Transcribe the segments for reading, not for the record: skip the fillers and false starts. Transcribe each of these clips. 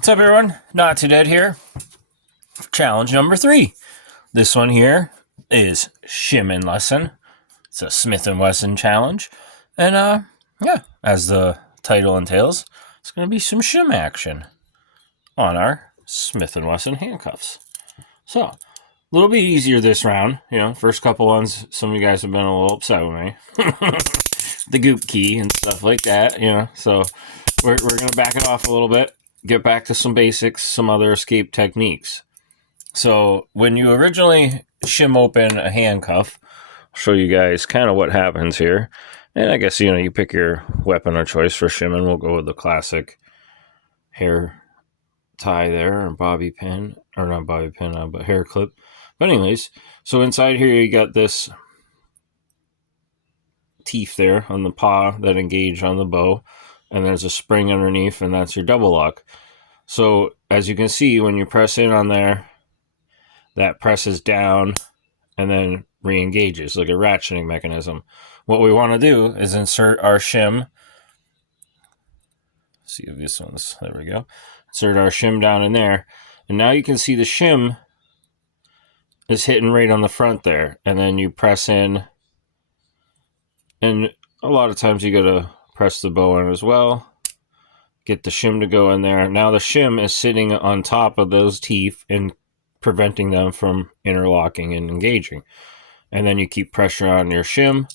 What's up, everyone? Not Too Dead here. Challenge number 3. This one here is Shim&Wesson. It's a Smith&Wesson challenge. And, yeah, as the title entails, it's going to be some shim action on our Smith&Wesson handcuffs. So, a little bit easier this round. You know, first couple ones, some of you guys have been a little upset with me. The goop key and stuff like that, you know. So, we're going to back it off a little bit. Get back to some basics, some other escape techniques. So when you originally shim open a handcuff, I'll show you guys kind of what happens here. And I guess, you know, you pick your weapon of choice for shimming. We'll go with the classic hair tie there, or bobby pin, or not bobby pin, but hair clip. But anyways, so inside here you got this teeth there on the paw that engage on the bow. And there's a spring underneath, and that's your double lock. So as you can see, when you press in on there, that presses down and then re-engages like a ratcheting mechanism. What we want to do is insert our shim. Let's see if this one's, there we go. Insert our shim down in there. And now you can see the shim is hitting right on the front there. And then you press in. And a lot of times you got to press the bow in as well. Get the shim to go in there. Now the shim is sitting on top of those teeth and preventing them from interlocking and engaging. And then you keep pressure on your shim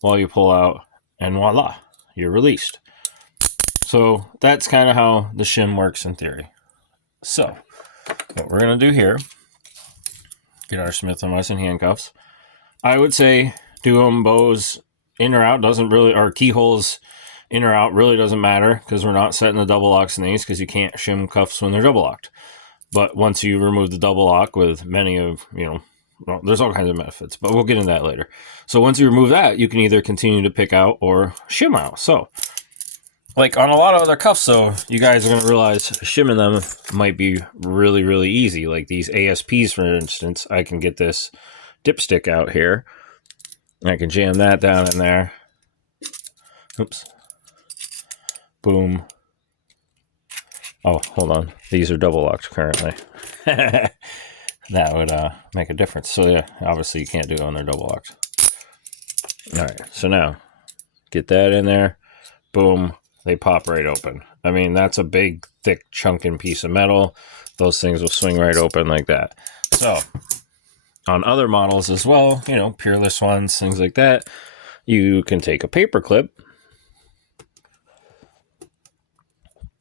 while you pull out, and voila, you're released. So that's kind of how the shim works in theory. So what we're going to do here, get our Smith&Wesson handcuffs. I would say do them bows in or out, doesn't really, or keyholes in or out really doesn't matter, because we're not setting the double locks in these, because you can't shim cuffs when they're double locked. But once you remove the double lock with many of, you know, well, there's all kinds of methods, but we'll get into that later. So once you remove that, you can either continue to pick out or shim out. So like on a lot of other cuffs, though, you guys are going to realize shimming them might be really, really easy. Like these ASPs, for instance, I can get this dipstick out here. I can jam that down in there. Oops. Boom. Oh, hold on. These are double locked currently. That would make a difference. So yeah, obviously you can't do it when they're double locked. All right, so now get that in there. Boom. They pop right open. I mean, that's a big, thick, chunking piece of metal. Those things will swing right open like that. So on other models as well, you know, Peerless ones, things like that, you can take a paper clip.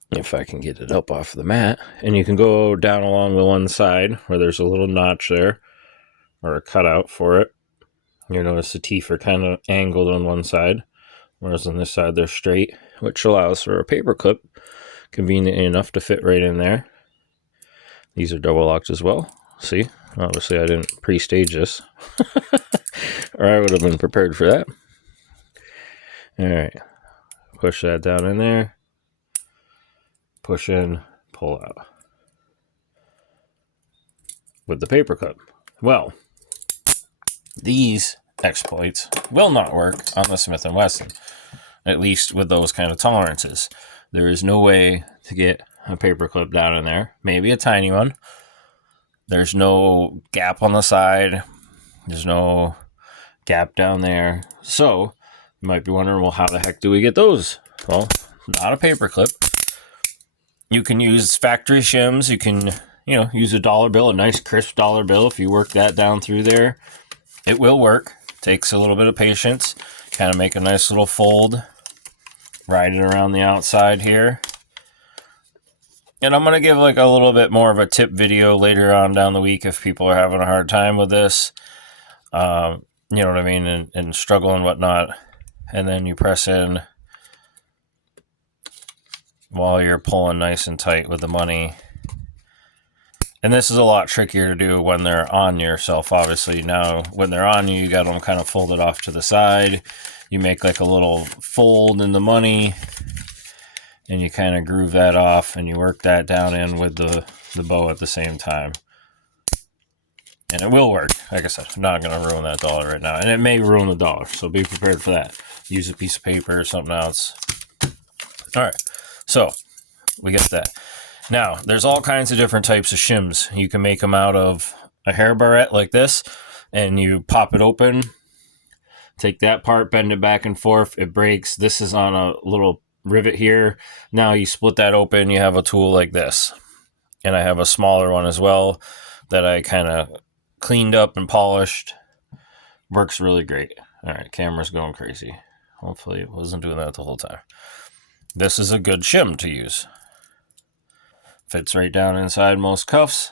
If I can get it up off the mat, and you can go down along the one side where there's a little notch there, or a cutout for it. You'll notice the teeth are kind of angled on one side, whereas on this side they're straight, which allows for a paper clip, convenient enough to fit right in there. These are double locked as well. See, obviously I didn't pre-stage this, or I would have been prepared for that. All right, push that down in there. Push in, pull out with the paper clip. Well, these exploits will not work on the Smith&Wesson, at least with those kind of tolerances. There is no way to get a paper clip down in there, maybe a tiny one. There's no gap on the side. There's no gap down there. So you might be wondering, well, how the heck do we get those? Well, not a paper clip. You can use factory shims. You can, you know, use a dollar bill, a nice crisp dollar bill. If you work that down through there, it will work. Takes a little bit of patience. Kind of make a nice little fold. Ride it around the outside here. And I'm going to give like a little bit more of a tip video later on down the week if people are having a hard time with this. You know what I mean? And struggle and whatnot. And then you press in while you're pulling nice and tight with the money. And this is a lot trickier to do when they're on yourself, obviously. Now, when they're on you, you got them kind of folded off to the side. You make like a little fold in the money, and you kind of groove that off, and you work that down in with the bow at the same time. And it will work. Like I said, I'm not going to ruin that dollar right now. And it may ruin the dollar, so be prepared for that. Use a piece of paper or something else. All right. So we get that. Now, there's all kinds of different types of shims. You can make them out of a hair barrette like this, and you pop it open, take that part, bend it back and forth, it breaks. This is on a little rivet here. Now you split that open, you have a tool like this. And I have a smaller one as well that I kind of cleaned up and polished. Works really great. All right, camera's going crazy. Hopefully it wasn't doing that the whole time. This is a good shim to use. Fits right down inside most cuffs.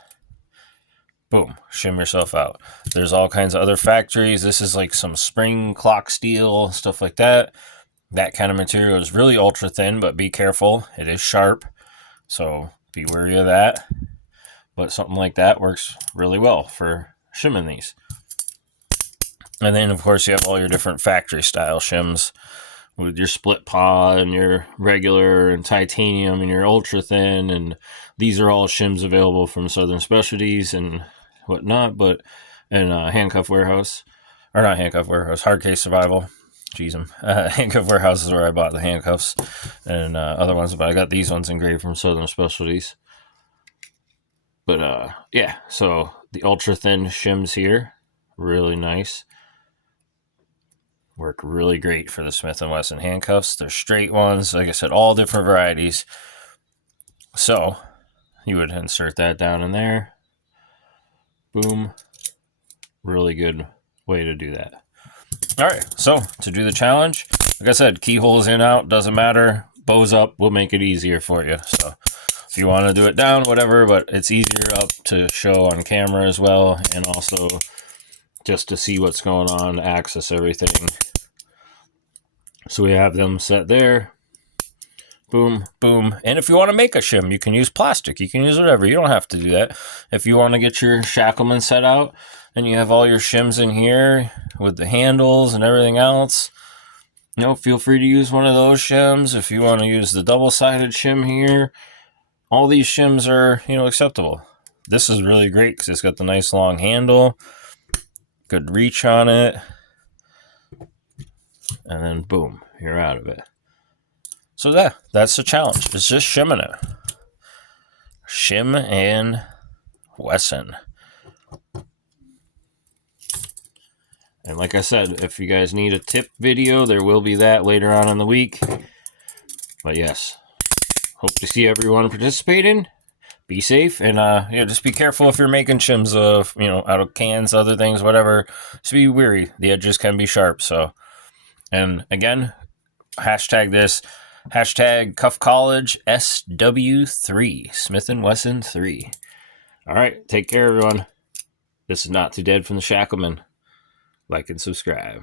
Boom, shim yourself out. There's all kinds of other factories. This is like some spring clock steel, stuff like that. That kind of material is really ultra thin, but be careful. It is sharp, so be wary of that. But something like that works really well for shimming these. And then, of course, you have all your different factory style shims with your split paw and your regular and titanium and your ultra thin. And these are all shims available from Southern Specialties and whatnot, but in Handcuff Warehouse, or not Handcuff Warehouse, Hard Case Survival. Jeez, Handcuff Warehouse is where I bought the handcuffs and other ones, but I got these ones engraved from Southern Specialties. But yeah, so the ultra thin shims here, really nice. Work really great for the Smith&Wesson handcuffs. They're straight ones, like I said, all different varieties. So you would insert that down in there. Boom. Really good way to do that. All right, so to do the challenge, like I said, keyholes in, out, doesn't matter. Bows up will make it easier for you. So if you want to do it down, whatever, but it's easier up to show on camera as well, and also just to see what's going on, access everything. So we have them set there. Boom, boom. And if you want to make a shim, you can use plastic. You can use whatever. You don't have to do that. If you want to get your Shacklemen set out and you have all your shims in here with the handles and everything else, feel free to use one of those shims. If you want to use the double-sided shim here, all these shims are, acceptable. This is really great because it's got the nice long handle, good reach on it, and then boom, you're out of it. So that's the challenge. It's just shimming it. Shim&Wesson. And like I said, if you guys need a tip video, there will be that later on in the week. But yes, hope to see everyone participating. Be safe, and just be careful if you're making shims of, out of cans, other things, whatever. Just be wary. The edges can be sharp. So, and again, hashtag this. Hashtag Cuff College SW3, Smith&Wesson 3. All right, take care, everyone. This is Not Too Dead from the Shacklemen. Like and subscribe.